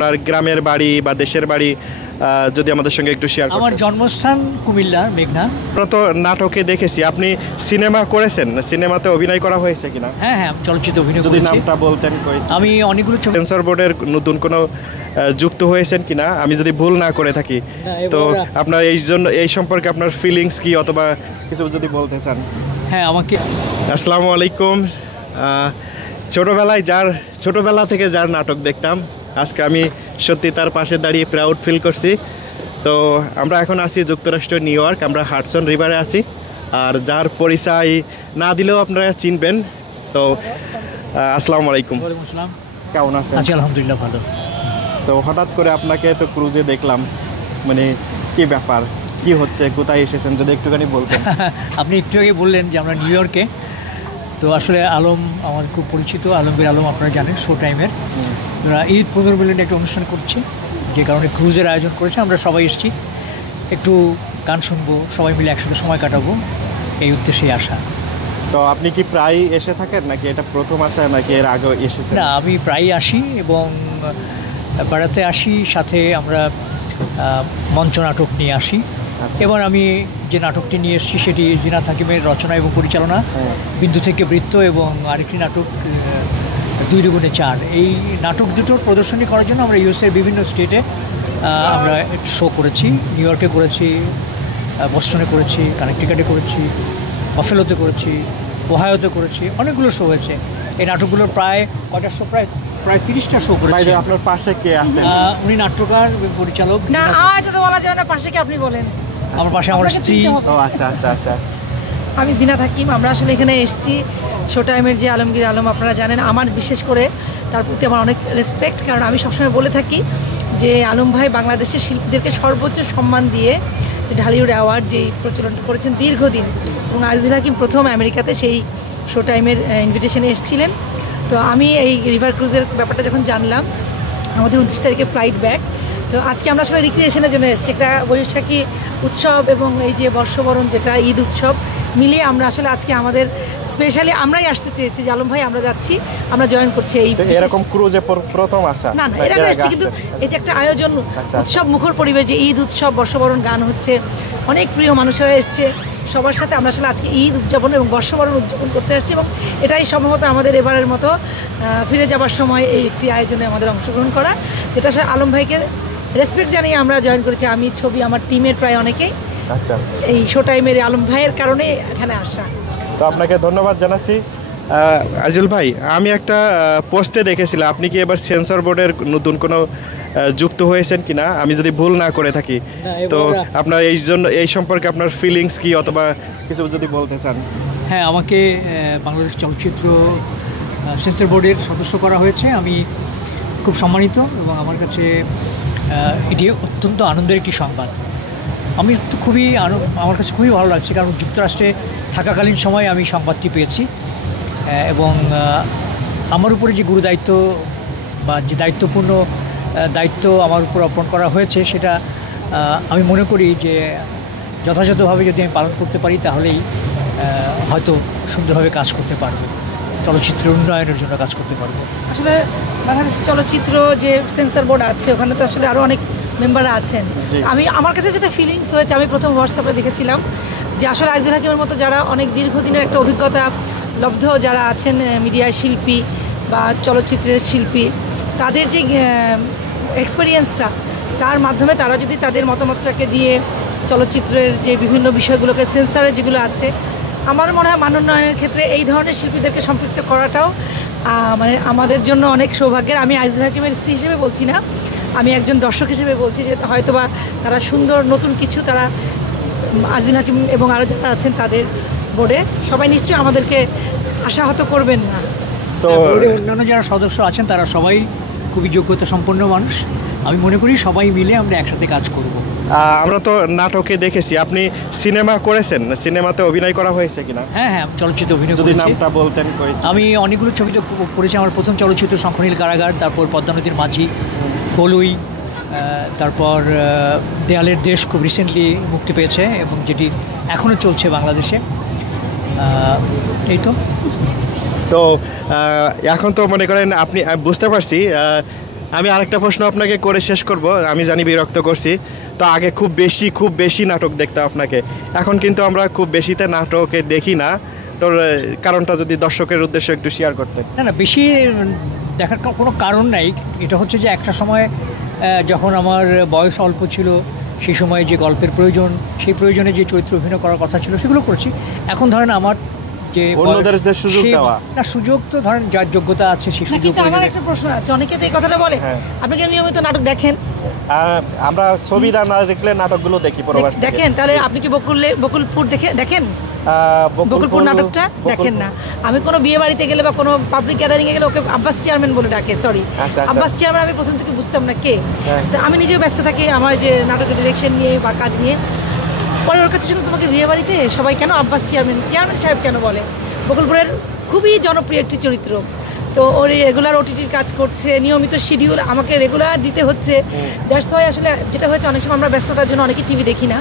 আপনার গ্রামের বাড়ি বা দেশের বাড়ি যদি আমাদের সঙ্গে একটু শেয়ার করতেন। আমার জন্মস্থান কুমিল্লা মেঘনা। আমরা তো নাটকে দেখেছি, আপনি সিনেমা করেছেন, সিনেমাতে অভিনয় করা হয়েছে কিনা? হ্যাঁ হ্যাঁ, চলচ্চিত্র অভিনয় যদি করেছি। নামটা বলতেন। আমি অনেকগুলো ছবি। সেন্সর বোর্ডের নতুন কোনো যুক্ত হয়েছেন কিনা আমি যদি ভুল না করে থাকি, তো আপনার এই সম্পর্কে আপনার ফিলিংস কি, অথবা কিছু যদি বলতে চান? হ্যাঁ, আমাকে আসসালামু আলাইকুম। ছোটোবেলা থেকে যার নাটক দেখতাম, আজকে আমি সত্যি তার পাশে দাঁড়িয়ে প্রাউড ফিল করছি। তো আমরা এখন আছি যুক্তরাষ্ট্রের নিউ ইয়র্ক, আমরা হাডসন রিভারে আছি। আর যার পরিচয় না দিলেও আপনারা চিনবেন। তো আসসালামু আলাইকুম। ওয়ালাইকুম আসসালাম। কেমন আছেন? আছি আলহামদুলিল্লাহ, ভালো। তো হঠাৎ করে আপনাকে তো ক্রুজে দেখলাম, মানে কি ব্যাপার, কি হচ্ছে, কোথায় এসেছেন যদি একটুখানি বলতেন। আপনি একটু আগে বললেন যে আমরা নিউ ইয়র্কে। তো আসলে আলম আমার খুব পরিচিত, আলমগীর আলম, আপনারা জানেন, শো টাইমের। আমরা ঈদ পুনর্মিলনের একটা অনুষ্ঠান করছি, যে কারণে ক্রুজের আয়োজন করেছে। আমরা সবাই এসেছি, একটু গান শুনবো, সবাই মিলে একসাথে সময় কাটাবো, এই উদ্দেশ্যেই আসা। তো আপনি কি প্রায় এসে থাকেন, নাকি এটা প্রথম আসা, নাকি এর আগে এসেছেন? না, আমি প্রায়ই আসি এবং বেড়াতে আসি, সাথে আমরা মঞ্চ নাটক নিয়ে আসি। এবার আমি যে নাটকটি নিয়ে এসেছি সেটি জিনাত হাকিমের রচনা এবং পরিচালনা, বিন্দু থেকে বৃত্ত, এবং আরেকটি নাটক 2 দুগুণে 4। এই নাটক দুটোর প্রদর্শনী করার জন্য আমরা ইউএসএর বিভিন্ন স্টেটে আমরা একটু শো করেছি। নিউ ইয়র্কে করেছি, বস্টনে করেছি, কানেকটিকাটে করেছি, বাফেলোতে করেছি, ওহায়োতে করেছি, অনেকগুলো শো হয়েছে। এই নাটকগুলোর প্রায় 30টা শো করেছি। আপনার পাশে কে আছেন? উনি নাট্যকার এবং পরিচালক। না, এটা তো বলা যাবে না, পাশে কি আপনি বলেন। আমার পাশে আমার স্ত্রী। ও আচ্ছা আচ্ছা আচ্ছা। আমি জিনাত হাকিম। আমরা আসলে এখানে এসেছি শো টাইমের যে আলমগীর আলম, আপনারা জানেন, আমার বিশেষ করে তার প্রতি আমার অনেক রেসপেক্ট। কারণ আমি সবসময় বলে থাকি যে আলম ভাই বাংলাদেশের শিল্পীদেরকে সর্বোচ্চ সম্মান দিয়ে যে ঢালিউড অ্যাওয়ার্ড যেই প্রচলন করেছেন দীর্ঘদিন, এবং আজিজুল হাকিম প্রথম আমেরিকাতে সেই শো টাইমের ইনভিটেশনে এসেছিলেন। তো আমি এই রিভার ক্রুজের ব্যাপারটা যখন জানলাম, আমাদের 29 তারিখে ফ্লাইট ব্যাক। তো আজকে আমরা আসলে রিক্রিয়েশনের জন্য এসেছি, একটা বৈশাখী উৎসব এবং এই যে বর্ষবরণ যেটা ঈদ উৎসব মিলিয়ে আমরা আসলে আজকে আমাদের স্পেশালি আমরাই আসতে চেয়েছি যে আলম ভাই আমরা যাচ্ছি, আমরা জয়েন করছি এই এরকম ক্রুজে প্রথম আসা। না না, এরকম এসেছি, কিন্তু এই যে একটা আয়োজন, উৎসব মুখর পরিবেশ, যে ঈদ উৎসব, বর্ষবরণ গান হচ্ছে, অনেক প্রিয় মানুষেরা এসছে, সবার সাথে আমরা আসলে আজকে ঈদ উদযাপন এবং বর্ষবরণ উদযাপন করতে আসছি। এবং এটাই সম্ভবত আমাদের এবারের মতো ফিরে যাবার সময় এই একটি আয়োজনে আমাদের অংশগ্রহণ করা, যেটা আসলে আলম ভাইকে রেসপেক্ট জানিয়ে আমরা জয়েন করেছি। আমি, ছবি, আমার টিমের প্রায় অনেকেই এই শো টাইমের আলম ভাইয়ের কারণে এখানে আসা। তো আপনাকে ধন্যবাদ জানাচ্ছি। আজিজুল ভাই, আমি একটা পোস্টে দেখেছিলাম আপনি কি এবার সেন্সর বোর্ডের নতুন কোনো যুক্ত হয়েছেন কিনা আমি যদি ভুল না করে থাকি, তো আপনার এই সম্পর্কে আপনার ফিলিংস কি, অথবা কিছু যদি বলতে চান? হ্যাঁ, আমাকে বাংলাদেশ চলচ্চিত্র সেন্সর বোর্ডের সদস্য করা হয়েছে। আমি খুব সম্মানিত এবং আমার কাছে এটি অত্যন্ত আনন্দের একটি সংবাদ। আমি তো আমার কাছে খুবই ভালো লাগছে, কারণ যুক্তরাষ্ট্রে থাকাকালীন সময়ে আমি সংবাদটি পেয়েছি, এবং আমার উপরে যে গুরু দায়িত্ব বা যে দায়িত্বপূর্ণ দায়িত্ব আমার উপর অর্পণ করা হয়েছে, সেটা আমি মনে করি যে যথাযথভাবে যদি আমি পালন করতে পারি, তাহলেই হয়তো সুন্দরভাবে কাজ করতে পারবো, চলচ্চিত্রের উন্নয়নের জন্য কাজ করতে পারবো। আসলে বাংলাদেশ চলচ্চিত্র যে সেন্সর বোর্ড আছে, ওখানে তো আসলে আরও অনেক মেম্বাররা আছেন। আমার কাছে যেটা ফিলিংস হয়েছে, আমি প্রথম হোয়াটসঅ্যাপে দেখেছিলাম যে আসলে আজিজুল হাকিমের মতো যারা অনেক দীর্ঘদিনের একটা অভিজ্ঞতা লব্ধ যারা আছেন, মিডিয়ার শিল্পী বা চলচ্চিত্রের শিল্পী, তাদের যে এক্সপেরিয়েন্সটা, তার মাধ্যমে তারা যদি তাদের মতামতটাকে দিয়ে চলচ্চিত্রের যে বিভিন্ন বিষয়গুলোকে, সেন্সরে যেগুলো আছে, আমার মনে হয় মানোন্নয়নের ক্ষেত্রে এই ধরনের শিল্পীদেরকে সম্পৃক্ত করাটাও মানে আমাদের জন্য অনেক সৌভাগ্যের। আমি আজিজুল হাকিমের স্ত্রী হিসেবে বলছি না, আমি একজন দর্শক হিসেবে বলছি যে হয়তোবা তারা সুন্দর নতুন কিছু, তারা আজিজুল হাকিম এবং আরও যারা আছেন তাদের বোর্ডে সবাই নিশ্চয়ই আমাদেরকে আশাহত করবেন না। তো অন্যান্য যারা সদস্য আছেন তারা সবাই খুবই যোগ্যতা সম্পন্ন মানুষ। আমি মনে করি সবাই মিলে আমরা একসাথে কাজ করব। আমরা তো নাটকে দেখেছি, আপনি সিনেমা করেছেন, সিনেমাতে অভিনয় করা হয়েছে কিনা? হ্যাঁ হ্যাঁ, চলচ্চিত্র অভিনয় যদি করেছি। নামটা বলতেন। আমি অনেকগুলো ছবি করেছি। আমার প্রথম চলচ্চিত্র শঙ্খনীল কারাগার, তারপর পদ্মা নদীর মাঝি, বলুই, তারপর দেয়ালের দেশ খুব রিসেন্টলি মুক্তি পেয়েছে এবং যেটি এখনও চলছে বাংলাদেশে। এই তো এখন তো মনে করেন আপনি, বুঝতে পারছি আমি আরেকটা প্রশ্ন আপনাকে করে শেষ করব, আমি জানি বিরক্ত করছি। তো আগে খুব বেশি নাটক দেখতাম আপনাকে, এখন কিন্তু আমরা খুব বেশিতে নাটকে দেখি না। তোর কারণটা যদি দর্শকের উদ্দেশ্যে একটু শেয়ার করতেন। না বেশি দেখার কোনো কারণ নাই। এটা হচ্ছে যে একটা সময় যখন আমার বয়স অল্প ছিল, সেই সময় যে গল্পের প্রয়োজন, সেই প্রয়োজনে যে চরিত্র অভিনয় করার কথা ছিল সেগুলো করেছি। এখন ধরেন আমার যে অন্যদের যে সুযোগ দেওয়া, না সুযোগ তো ধরেন যার যোগ্যতা আছে সেই সুযোগ। কিন্তু আমার একটা প্রশ্ন আছে, অনেকে তো এই কথাটা বলে, আপনি কি নিয়মিত নাটক দেখেন? আমরা ছবি না দেখলে নাটকগুলো দেখি, দেখেন। তাহলে আপনি কি বকুলপুর দেখেন? বকুলপুর নাটকটা দেখেন না? আমি কোনো বিয়ে বাড়িতে গেলে বা কোনো পাবলিক গ্যাদারিংয়ে গেলে ওকে আব্বাস চেয়ারম্যান বলে ডাকে। সরি, আব্বাস চেয়ারম্যান আমি প্রথম থেকে বুঝতাম না কে। তো আমি নিজেও ব্যস্ত থাকি আমার যে নাটকের ডিরেকশন নিয়ে বা কাজ নিয়ে। পরে ওর কাছে ছিল, তোমাকে বিয়ে বাড়িতে সবাই কেন আব্বাস চেয়ারম্যান সাহেব কেন বলে? বকুলপুরের খুবই জনপ্রিয় একটি চরিত্র। তো ওর রেগুলার ওটিটির কাজ করছে, নিয়মিত শিডিউল আমাকে রেগুলার দিতে হচ্ছে। দ্যাটস ওয়াই আসলে যেটা হয়েছে, অনেক সময় আমরা ব্যস্ততার জন্য অনেকে টিভি দেখি না।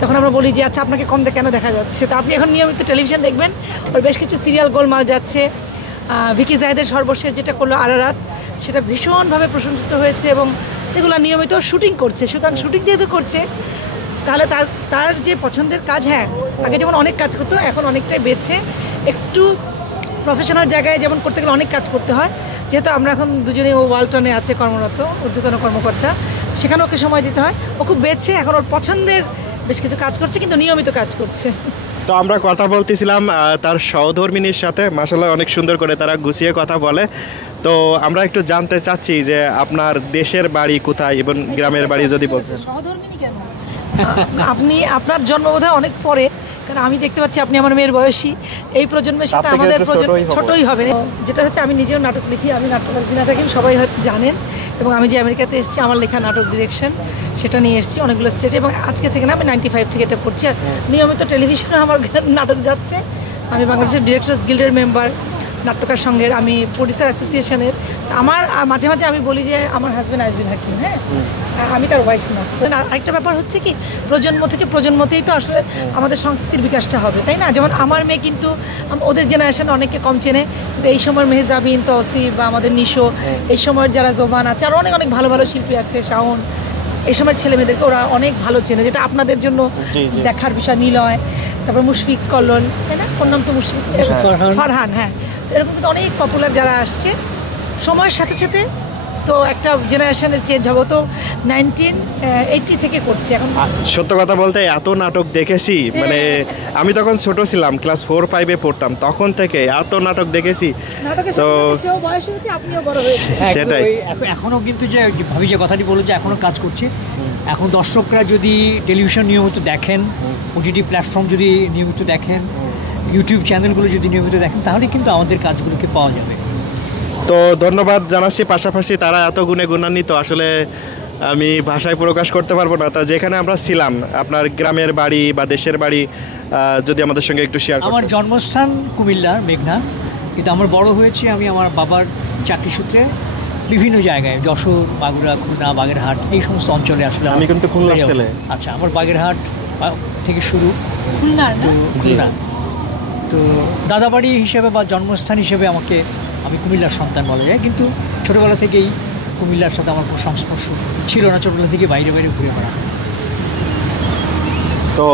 তখন আমরা বলি যে আচ্ছা আপনাকে কেন দেখা যাচ্ছে। তো আপনি এখন নিয়মিত টেলিভিশন দেখবেন, ওর বেশ কিছু সিরিয়াল গোলমাল যাচ্ছে। ভিকি জাহেদের সর্বশেষ যেটা করলো আরারাত, সেটা ভীষণভাবে প্রশংসিত হয়েছে এবং এগুলো নিয়মিত শুটিং করছে। সুতরাং শুটিং যেহেতু করছে, তাহলে তার যে পছন্দের কাজ, হ্যাঁ আগে যেমন অনেক কাজ করতো, এখন অনেকটাই বেছে একটু প্রফেশনাল জায়গায় যেমন করতে গেলে অনেক কাজ করতে হয়। যেহেতু আমরা এখন দুজনে, ও ওয়ালটনে আছে কর্মরত, ঊর্ধ্বতন কর্মকর্তা, সেখানে ওকে সময় দিতে হয়। ও খুব বেছে এখন ওর পছন্দের বেশ কিছু কাজ করছে, কিন্তু নিয়মিত কাজ করছে। তো আমরা কথা বলতেছিলাম তার সহধর্মিনীর সাথে, মাশাআল্লাহ অনেক সুন্দর করে তারা গুছিয়ে কথা বলে। তো আমরা একটু জানতে চাচ্ছি যে আপনার দেশের বাড়ি কোথায় এবং গ্রামের বাড়ি যদি বলতেন। সহধর্মিনী কেন? আপনি আপনার জন্ম বোধহয় অনেক পরে, কারণ আমি দেখতে পাচ্ছি আপনি আমার মেয়ের বয়সী। এই প্রজন্মের সাথে আমাদের ছোটই হবে। যেটা হচ্ছে, আমি নিজেও নাটক লিখি, আমি নাটক জিনা থাকি, সবাই হয়তো জানেন। এবং আমি যে আমেরিকাতে এসেছি, আমার লেখা নাটক ডিরেকশন সেটা নিয়ে এসেছি অনেকগুলো স্টেটে, এবং আজকে থেকে না আমি 95 থেকে এটা করছি। আর নিয়মিত টেলিভিশনে আমার নাটক যাচ্ছে। আমি বাংলাদেশের ডিরেক্টরস গিল্ডের মেম্বার, নাট্যকার সংঘের, আমি প্রডিউসার অ্যাসোসিয়েশনের। আমার মাঝে মাঝে আমি বলি যে আমার হাজব্যান্ড আইজুল হাকিম, হ্যাঁ আমি তার ওয়াইফ না। আরেকটা ব্যাপার হচ্ছে কি, প্রজন্ম থেকে প্রজন্মতেই তো আসলে আমাদের সংস্কৃতির বিকাশটা হবে, তাই না? যেমন আমার মেয়ে কিন্তু ওদের জেনারেশন অনেকে কম চেনে, কিন্তু এই সময় মেহজাবিন, তসিফ বা আমাদের নিশো, এই সময়ের যারা জোবান আছে, আর অনেক অনেক ভালো ভালো শিল্পী আছে, শাওন, এই সময়ের ছেলে মেয়েদেরকে ওরা অনেক ভালো চেনে, যেটা আপনাদের জন্য দেখার বিষয়। নিলয়, তারপর মুশফিক কল্লোল, তাই না? ওর নাম তো মুশফিক, ফারহান, হ্যাঁ। এরকম কিন্তু অনেক পপুলার যারা আসছে সময়ের সাথে সাথে। তো একটা জেনারেশনের চেঞ্জ হবে। তো 1980 থেকে করছি এখন। সত্য কথা বলতে এত নাটক দেখেছি, মানে আমি তখন ছোট ছিলাম, ক্লাস 4-5-এ পড়তাম, তখন থেকে এত নাটক দেখেছি। তো বয়স হয়েছে, আপনিও বড় হয়েছে। সেটাই। এখনও কিন্তু যে ভাবি যে কথাটি বলে যে এখনও কাজ করছে। এখন দর্শকরা যদি টেলিভিশন নিয়মিত দেখেন, ওটিটি প্ল্যাটফর্ম যদি নিয়মিত দেখেন, ইউটিউব চ্যানেলগুলো যদি নিয়মিত দেখেন, তাহলে কিন্তু আমাদের কাজগুলোকে পাওয়া যাবে। তো ধন্যবাদ জানাচ্ছি। পাশাপাশি তারা এত গুণে গুণান্বিত, আসলে আমি ভাষায় প্রকাশ করতে পারবো না। তা যেখানে আমরা ছিলাম, আপনার গ্রামের বাড়ি বা দেশের বাড়ি যদি আমাদের সঙ্গে একটু শেয়ার করতেন। আমার জন্মস্থান কুমিল্লার মেঘনা, কিন্তু আমার বড় হয়েছে আমি আমার বাবার চাকরি সূত্রে বিভিন্ন জায়গায়, যশোর, মাগুরা, খুলনা, বাগেরহাট, এই সমস্ত অঞ্চলে আসলে। আমি কিন্তু খুলনার ছেলে। আচ্ছা, আমার বাগেরহাট থেকে শুরু, খুলনা। তো দাদাবাড়ি হিসেবে বা জন্মস্থান হিসেবে আমি কুমিল্লার সন্তান বলা যায়, কিন্তু ছোটোবেলা থেকেই কুমিল্লার সাথে আমার কোনো সংস্পর্শ ছিল না। ছোটোবেলা থেকে বাইরে ঘুরে বেড়া। তো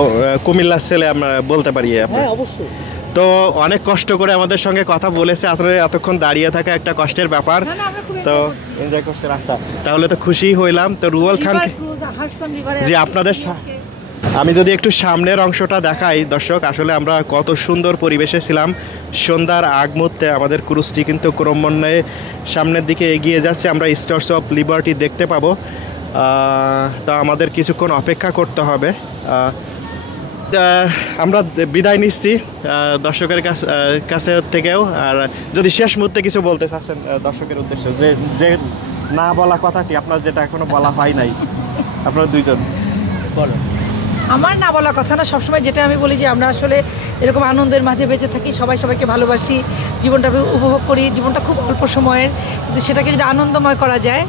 কুমিল্লার ছেলে আমরা বলতে পারি। হ্যাঁ, অবশ্যই। তো অনেক কষ্ট করে আমাদের সঙ্গে কথা বলেছে, আপনারা এতক্ষণ দাঁড়িয়ে থাকা একটা কষ্টের ব্যাপার। তো এনজয় করছে রাস্তা, তাহলে তো খুশি হইলাম। তো রুয়েল খান যে আপনাদের আমি যদি একটু সামনের অংশটা দেখাই দর্শক, আসলে আমরা কত সুন্দর পরিবেশে ছিলাম। সন্ধ্যার আগ মুহূর্তে আমাদের ক্রুজটি কিন্তু ক্রমান্বয়ে সামনের দিকে এগিয়ে যাচ্ছে। আমরা স্টার্স অফ লিবার্টি দেখতে পাবো। তা আমাদের কিছুক্ষণ অপেক্ষা করতে হবে। আমরা বিদায় নিচ্ছি দর্শকের কাছে থেকেও। আর যদি শেষ মুহূর্তে কিছু বলতে চাচ্ছেন দর্শকের উদ্দেশ্যে, যে না বলা কথাটি আপনার, যেটা এখনো বলা হয় নাই, আপনারা দুইজন বলো। আমার না বলা কথা না, সবসময় যেটা আমি বলি যে আমরা আসলে এরকম আনন্দের মাঝে বেঁচে থাকি, সবাই সবাইকে ভালোবাসি, জীবনটা উপভোগ করি। জীবনটা খুব অল্প সময়ের, কিন্তু সেটাকে যদি আনন্দময় করা যায়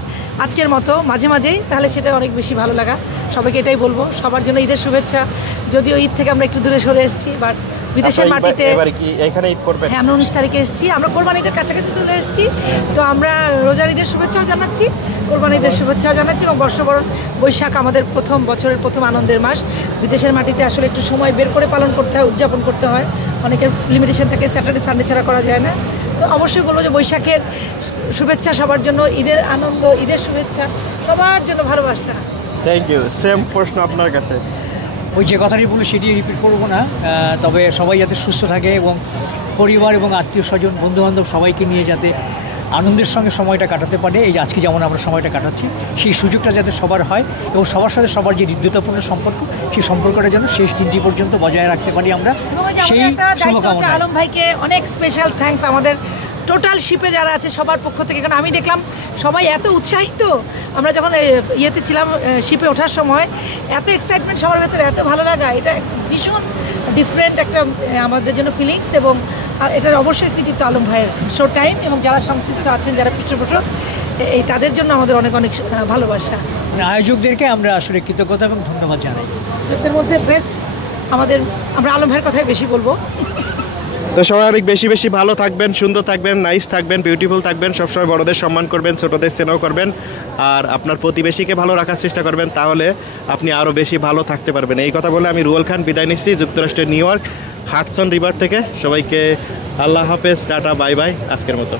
আজকের মতো মাঝে মাঝেই, তাহলে সেটা অনেক বেশি ভালো লাগা। সবাইকে এটাই বলবো। সবার জন্য ঈদের শুভেচ্ছা। যদিও ঈদ থেকে আমরা একটু দূরে সরে এসেছি, বাট বিদেশের মাটিতে। এবারে কি এখানে ঈদ করবেন? হ্যাঁ, আমরা 19 তারিখে এসেছি, আমরা কোরবানি ঈদের কাছাকাছি চলে এসেছি। তো আমরা রোজার ঈদের শুভেচ্ছাও জানাচ্ছি, কোরবানি ঈদের শুভেচ্ছাও জানাচ্ছি, এবং বর্ষবরণ বৈশাখ আমাদের বছরের প্রথম আনন্দের মাস। বিদেশের মাটিতে আসলে একটু সময় বের করে পালন করতে হয়, উদযাপন করতে হয়, অনেকের লিমিটেশন থাকে, স্যাটারডে সানডে ছাড়া করা যায় না। তো অবশ্যই বলবো যে বৈশাখের শুভেচ্ছা সবার জন্য, ঈদের আনন্দ, ঈদের শুভেচ্ছা সবার জন্য, ভালোবাসা। Thank you. সেম প্রশ্ন আপনার কাছে। ওই যে কথাটি বলে সেটি রিপিট করবো না, তবে সবাই যাতে সুস্থ থাকে এবং পরিবার এবং আত্মীয় স্বজন বন্ধুবান্ধব সবাইকে নিয়ে যাতে আনন্দের সঙ্গে সময়টা কাটাতে পারে। এই যে আজকে যেমন আমরা সময়টা কাটাচ্ছি, সেই সুযোগটা যাতে সবার হয় এবং সবার সাথে সবার যে হৃদ্যতাপূর্ণ সম্পর্ক, সেই সম্পর্কটা যেন শেষ দিনটি পর্যন্ত বজায় রাখতে পারি আমরা, সেই শুভকামনা। আলম ভাইকে অনেক স্পেশাল থ্যাঙ্কস, আমাদের টোটাল শিপে যারা আছে সবার পক্ষ থেকে। কারণ আমি দেখলাম সবাই এত উৎসাহিত, আমরা যখন ইয়েতে ছিলাম শিপে ওঠার সময়, এত এক্সাইটমেন্ট সবার ভেতরে, এত ভালো লাগা, এটা ভীষণ ডিফারেন্ট একটা আমাদের জন্য ফিলিংস। এবং এটার অবশ্যই কৃতিত্ব আলম ভাইয়ের, শো টাইম এবং যারা সংশ্লিষ্ট আছেন, যারা পৃষ্ঠপোষক, এই তাদের জন্য আমাদের অনেক অনেক ভালোবাসা। আয়োজকদেরকে আমরা আসলে কৃতজ্ঞতা এবং ধন্যবাদ জানাই। আয়োজকদের মধ্যে বেস্ট আমরা আলম ভাইয়ের কথাই বেশি বলবো। তো সবাই অনেক বেশি বেশি ভালো থাকবেন, সুন্দর থাকবেন, নাইস থাকবেন, বিউটিফুল থাকবেন, সবসময় বড়দের সম্মান করবেন, ছোটদের স্নেহ করবেন, আর আপনার প্রতিবেশীকে ভালো রাখার চেষ্টা করবেন, তাহলে আপনি আরও বেশি ভালো থাকতে পারবেন। এই কথা বলে আমি রুয়েল খান বিদায় নিচ্ছি যুক্তরাষ্ট্রের নিউ ইয়র্ক হাডসন রিভার থেকে। সবাইকে আল্লাহ হাফেজ, টাটা, বাই বাই, আজকের মতো।